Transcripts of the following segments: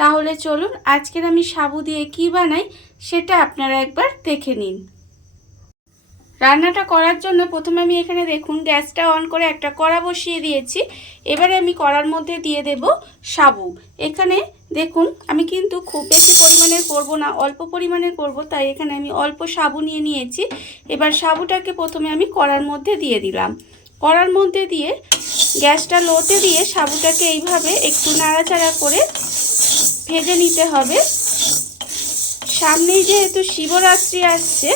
তাহলে চলুন আজকের আমি সাবু দিয়ে কি বানাই সেটা আপনারা একবার দেখে নিন। রান্নাটা করার জন্য প্রথমে আমি এখানে দেখুন, গ্যাসটা অন করে একটা কড়া বসিয়ে দিয়েছি। এবারে আমি কড়ার মধ্যে দিয়ে দেব সাবু। এখানে দেখুন, আমি কিন্তু খুব বেশি পরিমাণের করব না, অল্প পরিমাণের করব, তাই এখানে আমি অল্প সাবু নিয়ে নিয়েছি। এবার সাবুটাকে প্রথমে আমি কড়ার মধ্যে দিয়ে দিলাম। কড়ার মধ্যে দিয়ে গ্যাসটা লোতে দিয়ে সাবুটাকে এইভাবে একটু নাড়াচাড়া করে ভেজে নিতে হবে। সামনেই যেহেতু শিবরাত্রি আসছে,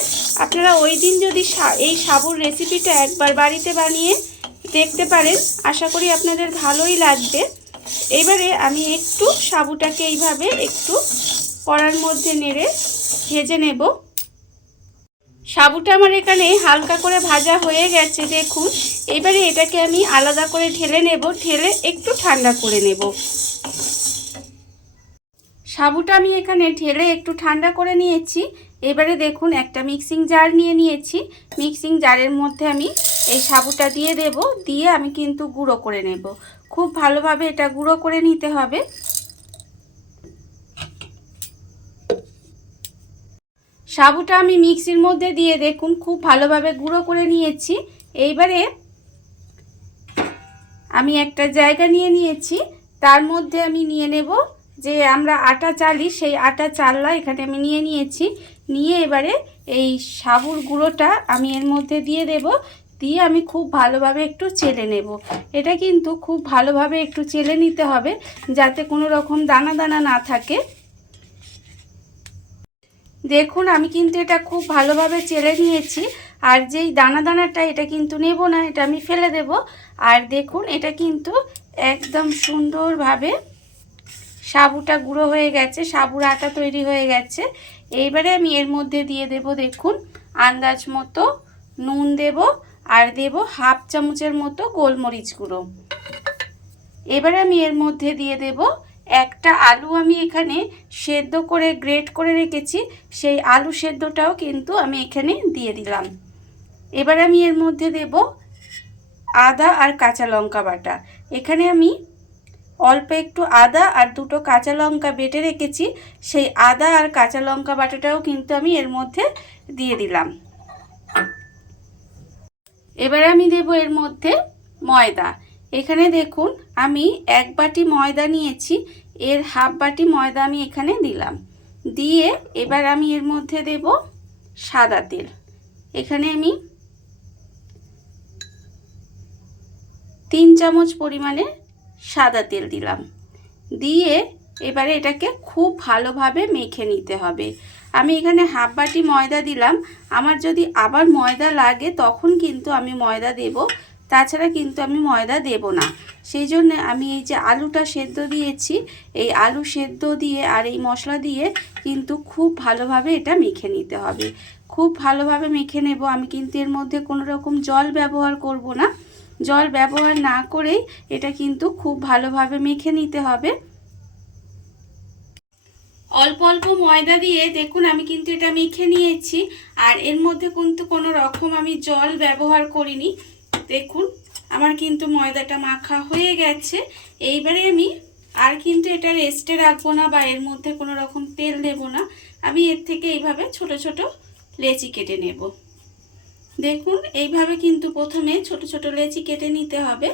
আপনারা ওই দিন যদি এই সাবুর রেসিপিটা একবার বাড়িতে বানিয়ে দেখতে পারেন, আশা করি আপনাদের ভালোই লাগবে। এবারে আমি একটু সাবুটাকে এইভাবে একটু কড়ার মধ্যে নেড়ে ভেজে নেব। সাবুটা আমার এখানে হালকা করে ভাজা হয়ে গেছে, দেখুন। এবারে এটাকে আমি আলাদা করে ঢেলে নেব, ঢেলে একটু ঠান্ডা করে নেব। সাবুটা আমি এখানে ঢেলে একটু ঠান্ডা করে নিয়েছি। এবারে দেখুন, একটা মিক্সিং জার নিয়ে নিয়েছি। মিক্সিং জারের মধ্যে আমি এই সাবুটা দিয়ে দেব। দিয়ে আমি কিন্তু গুঁড়ো করে নেব। খুব ভালোভাবে এটা গুঁড়ো করে নিতে হবে। সাবুটা আমি মিক্সির মধ্যে দিয়ে দেখুন, খুব ভালোভাবে গুঁড়ো করে নিয়েছি। এইবারে আমি একটা জায়গা নিয়ে নিয়েছি। তার মধ্যে আমি নিয়ে নেব যে আমরা আটা চালি, সেই আটা চাললা এখানে আমি নিয়ে নিয়েছি। নিয়ে এবারে এই সাবুর গুঁড়োটা আমি এর মধ্যে দিয়ে দেব। দিয়ে আমি খুব ভালোভাবে একটু চেলে নেব। এটা কিন্তু খুব ভালোভাবে একটু চেলে নিতে হবে, যাতে কোনো রকম দানা দানা না থাকে। দেখুন, আমি কিন্তু এটা খুব ভালোভাবে চেলে নিয়েছি। আর যেই দানা দানাটা, এটা কিন্তু নেব না, এটা আমি ফেলে দেব। আর দেখুন, এটা কিন্তু একদম সুন্দরভাবে সাবুটা গুঁড়ো হয়ে গেছে, সাবুর আটা তৈরি হয়ে গেছে। এইবারে আমি এর মধ্যে দিয়ে দেব দেখুন, আন্দাজ মতো নুন দেব আর দেব হাফ চামচের মতো গোলমরিচ গুঁড়ো। এবারে আমি এর মধ্যে দিয়ে দেব একটা আলু আমি এখানে সেদ্ধ করে, গ্রেট করে রেখেছি, সেই আলু সেদ্ধটাও কিন্তু আমি এখানে দিয়ে দিলাম। এবার আমি এর মধ্যে দেব আদা আর কাঁচা লঙ্কা বাটা। এখানে আমি অল্প একটু আদা আর দুটো কাঁচা লঙ্কা বেটে রেখেছি। সেই আদা আর কাঁচা লঙ্কা বাটাটাও কিন্তু আমি এর মধ্যে দিয়ে দিলাম। এবার আমি দেব এর মধ্যে ময়দা। এখানে দেখুন, আমি এক বাটি ময়দা নিয়েছি, এর হাফ বাটি ময়দা আমি এখানে দিলাম। দিয়ে এবার আমি এর মধ্যে দেব সাদা তেল। এখানে আমি তিন চামচ পরিমাণে সাদা তেল দিলাম। দিয়ে এবারে এটাকে খুব ভালোভাবে মেখে নিতে হবে। আমি এখানে হাফ বাটি ময়দা দিলাম। আমার যদি আবার ময়দা লাগে, তখন কিন্তু আমি ময়দা দেব। তাছাড়া কিন্তু আমি ময়দা দেব না। সেই জন্য আমি এই যে আলুটা সেদ্ধ দিয়েছি, এই আলু সেদ্ধ দিয়ে আর এই মশলা দিয়ে কিন্তু খুব ভালোভাবে এটা মেখে নিতে হবে। খুব ভালোভাবে মেখে নেব। আমি কিন্তু এর মধ্যে কোনো রকম জল ব্যবহার করব না। জল ব্যবহার না করেই এটা কিন্তু খুব ভালোভাবে মেখে নিতে হবে। অল্প অল্প ময়দা দিয়ে দেখুন আমি কিন্তু এটা মেখে নিয়েছি। আর এর মধ্যে কিন্তু কোনো রকম আমি জল ব্যবহার করিনি। দেখুন, আমার কিন্তু ময়দাটা মাখা হয়ে গেছে। এইবারে আমি আর কিন্তু এটা রেস্টে রাখব না বা এর মধ্যে কোনো রকম তেল দেব না। আমি এর থেকে এইভাবে ছোট ছোট লেচি কেটে নেব। দেখুন, এইভাবে কিন্তু প্রথমে ছোট ছোট লেচি কেটে নিতে হবে।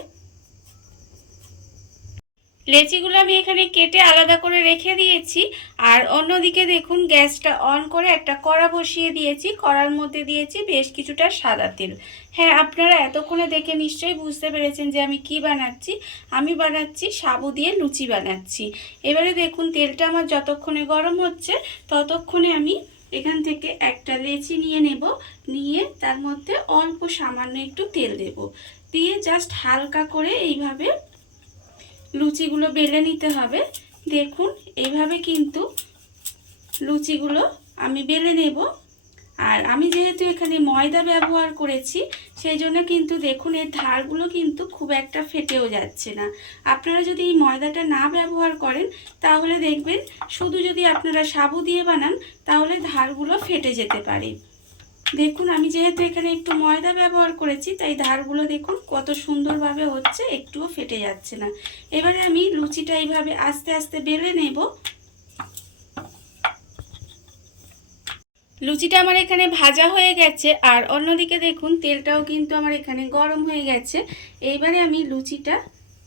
লেচিগুলো আমি এখানে কেটে আলাদা করে রেখে দিয়েছি। আর অন্যদিকে দেখুন, গ্যাসটা অন করে একটা কড়া বসিয়ে দিয়েছি। কড়ার মধ্যে দিয়েছি বেশ কিছুটা সাদা তেল। হ্যাঁ আপনারা এতক্ষণে দেখে নিশ্চয়ই বুঝতে পেরেছেন যে আমি কি বানাচ্ছি। আমি বানাচ্ছি সাবু দিয়ে লুচি বানাচ্ছি। এবারে দেখুন, তেলটা আমার যতক্ষণে গরম হচ্ছে, ততক্ষণে আমি এখান থেকে একটা লেচি নিয়ে নেব, নিয়ে তার মধ্যে অল্প সামান্য একটু তেল দেব। দিয়ে জাস্ট হালকা করে এইভাবে লুচিগুলো বেলে নিতে হবে। দেখুন, এইভাবে কিন্তু লুচিগুলো আমি বেলে নেব। আর আমি যেহেতু এখানে ময়দা ব্যবহার করেছি সেই জন্য কিন্তু দেখুন, এর ধারগুলো কিন্তু খুব একটা ফেটেও যাচ্ছে না। আপনারা যদি এই ময়দাটা না ব্যবহার করেন, তাহলে দেখবেন শুধু যদি আপনারা সাবু দিয়ে বানান, তাহলে ধারগুলো ফেটে যেতে পারে। দেখুন, আমি যেহেতু এখানে একটু ময়দা ব্যবহার করেছি, তাই ধারগুলো দেখুন কত সুন্দরভাবে হচ্ছে, একটুও ফেটে যাচ্ছে না। এবারে আমি লুচিটা এইভাবে আস্তে আস্তে বেলে নেব। লুচিটা আমার এখানে ভাজা হয়ে গেছে, আর অন্যদিকে দেখুন, তেলটাও কিন্তু আমার এখানে গরম হয়ে গেছে। এইবারে আমি লুচিটা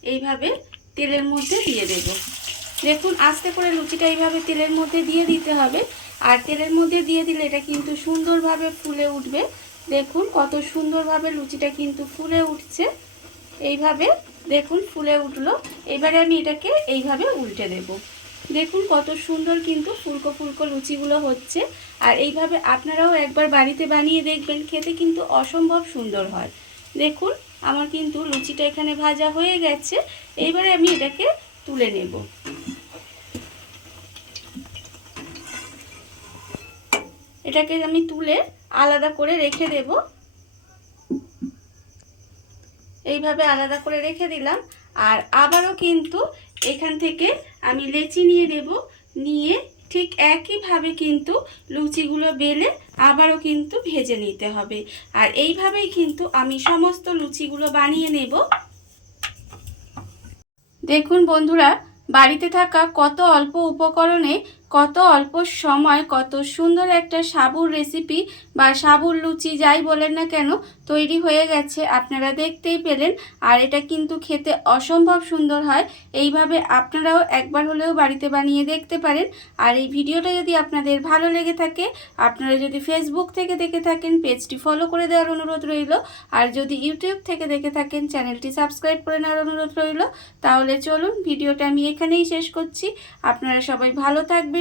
এইভাবে তেলের মধ্যে দিয়ে দেব। দেখুন, আস্তে করে লুচিটা এইভাবে তেলের মধ্যে দিয়ে দিতে হবে। আর তেলের মধ্যে দিয়ে দিলে এটা কিন্তু সুন্দরভাবে ফুলে উঠবে। দেখুন, কত সুন্দরভাবে লুচিটা কিন্তু ফুলে উঠছে। এইভাবে দেখুন, ফুলে উঠল। এবারে আমি এটাকে এইভাবে উল্টে দেব। দেখুন কত সুন্দর কিন্তু ফুলকো ফুলকো লুচিগুলো হচ্ছে। আর এইভাবে আপনারাও একবার বাড়িতে বানিয়ে দেখবেন, খেতে কিন্তু অসম্ভব সুন্দর হয়। দেখুন, আমার কিন্তু লুচিটা এখানে ভাজা হয়ে গেছে। এইবারে আমি এটাকে তুলে নেব। এটাকে আমি তুলে আলাদা করে রেখে দেব। এইভাবে আলাদা করে রেখে দিলাম। আর আবারও কিন্তু এখান থেকে আমি লেচি নিয়ে নেব। নিয়ে ঠিক একইভাবে কিন্তু লুচিগুলো বেলে আবারও কিন্তু ভেজে নিতে হবে। আর এইভাবেই কিন্তু আমি সমস্ত লুচিগুলো বানিয়ে নেব। দেখুন বন্ধুরা, বাড়িতে থাকা কত অল্প উপকরণে কত অল্প সময়, কত সুন্দর একটা সাবুর রেসিপি বা সাবুর লুচি যাই বলেন না কেন তৈরি হয়ে গেছে, আপনারা দেখতেই পেলেন। আর এটা কিন্তু খেতে অসম্ভব সুন্দর হয়, এইভাবে আপনারাও একবার হলেও বাড়িতে বানিয়ে দেখতে পারেন। আর এই ভিডিওটা যদি আপনাদের ভালো লেগে থাকে, আপনারা যদি ফেসবুক থেকে দেখে থাকেন, পেজটি ফলো করে দেওয়ার অনুরোধ রইল। আর যদি ইউটিউব থেকে দেখে থাকেন, চ্যানেলটি সাবস্ক্রাইব করে নেওয়ার অনুরোধ রইল। তাহলে চলুন, ভিডিওটা আমি এখানেই শেষ করছি। আপনারা সবাই ভালো